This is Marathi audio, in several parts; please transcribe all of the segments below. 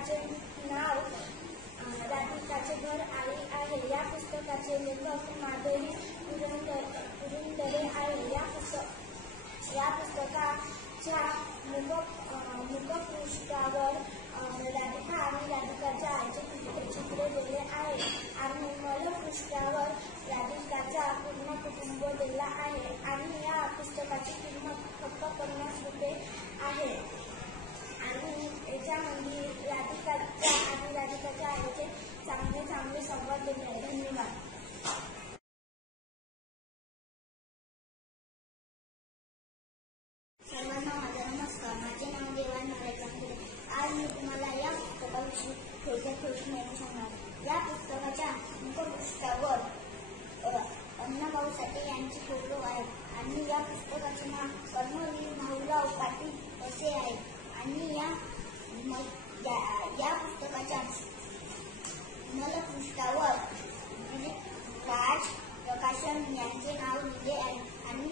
पुस्तकाचे नाव राधिकाचे घर आई आहे. या पुस्तकाचे लेखक माधुरी पुरंदरे आहे. या पुस्तकाच्या मुखपृष्ठावर राधिका आणि राधिकाच्या आईचे चित्र दिले आहे आणि मलपृष्ठावर राधिकाचा पूर्ण कुटुंब दिला आहे. आणि या पुस्तकाची किंमत फक्त 50 रुपये आहे. आणि याच्यामध्ये राधिकाच्या आणि राधिकाच्या आईचे चांगले चांगले संवाद दिले आहे. धन्यवाद. सर्वांना माझा नमस्कार. माझे नाव देवान नारायण कांबळे. आज मी तुम्हाला या पुस्तकाविषयी थोडक्यात माहिती सांगणार. या पुस्तकाच्या मुखपृष्ठावर अण्णाभाऊ साठे यांचे फोटो आहेत आणि या पुस्तकाचे नाव कर्मवीर भाऊराव पाटील असे आहे. आणि या पुस्तकाच्या मलपृष्ठावर राज प्रकाशन यांचे नाव लिहिले आहे. आणि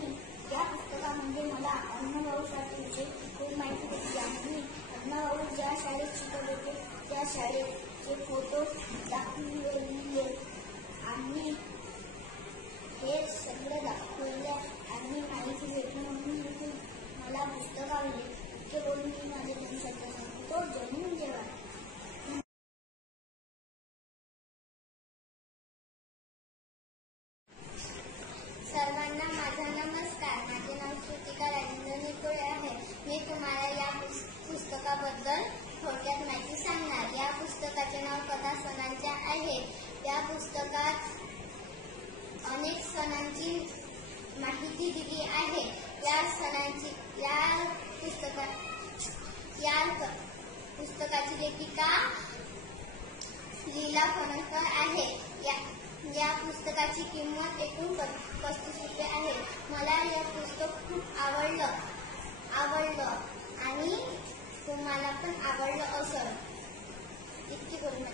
या पुस्तकामध्ये मला अण्णाभाऊ साठेंची खूप माहिती भेटली आणि अण्णाभाऊ ज्या शाळेत शिकत होते त्या शाळेचे फोटो दाखवले आणि हे सगळं दाखवले आणि माहिती भेटली म्हणून मला पुस्तक आवडले. इतके बोलून मी माझे 2 शब्द सांगतो. जय हिंद, जय भारत. सर्वांना माझा नमस्कार. माझे नाव श्रुतिका राजेंद्र निकोळे आहे. मी तुम्हाला या पुस्तकाबद्दल थोडक्यात माहिती सांगणार. या पुस्तकाचे नाव कथा सणांच्या आहे. या पुस्तकात अनेक सणांची माहिती दिली आहे. या पुस्तकाची लेखिका लीला फणसकर आहे. या पुस्तकाची किंमत एकूण 35 रुपये आहे. मला हे पुस्तक खूप आवडलं आणि तुम्हाला पण आवडलं असेल. इतकी बोलून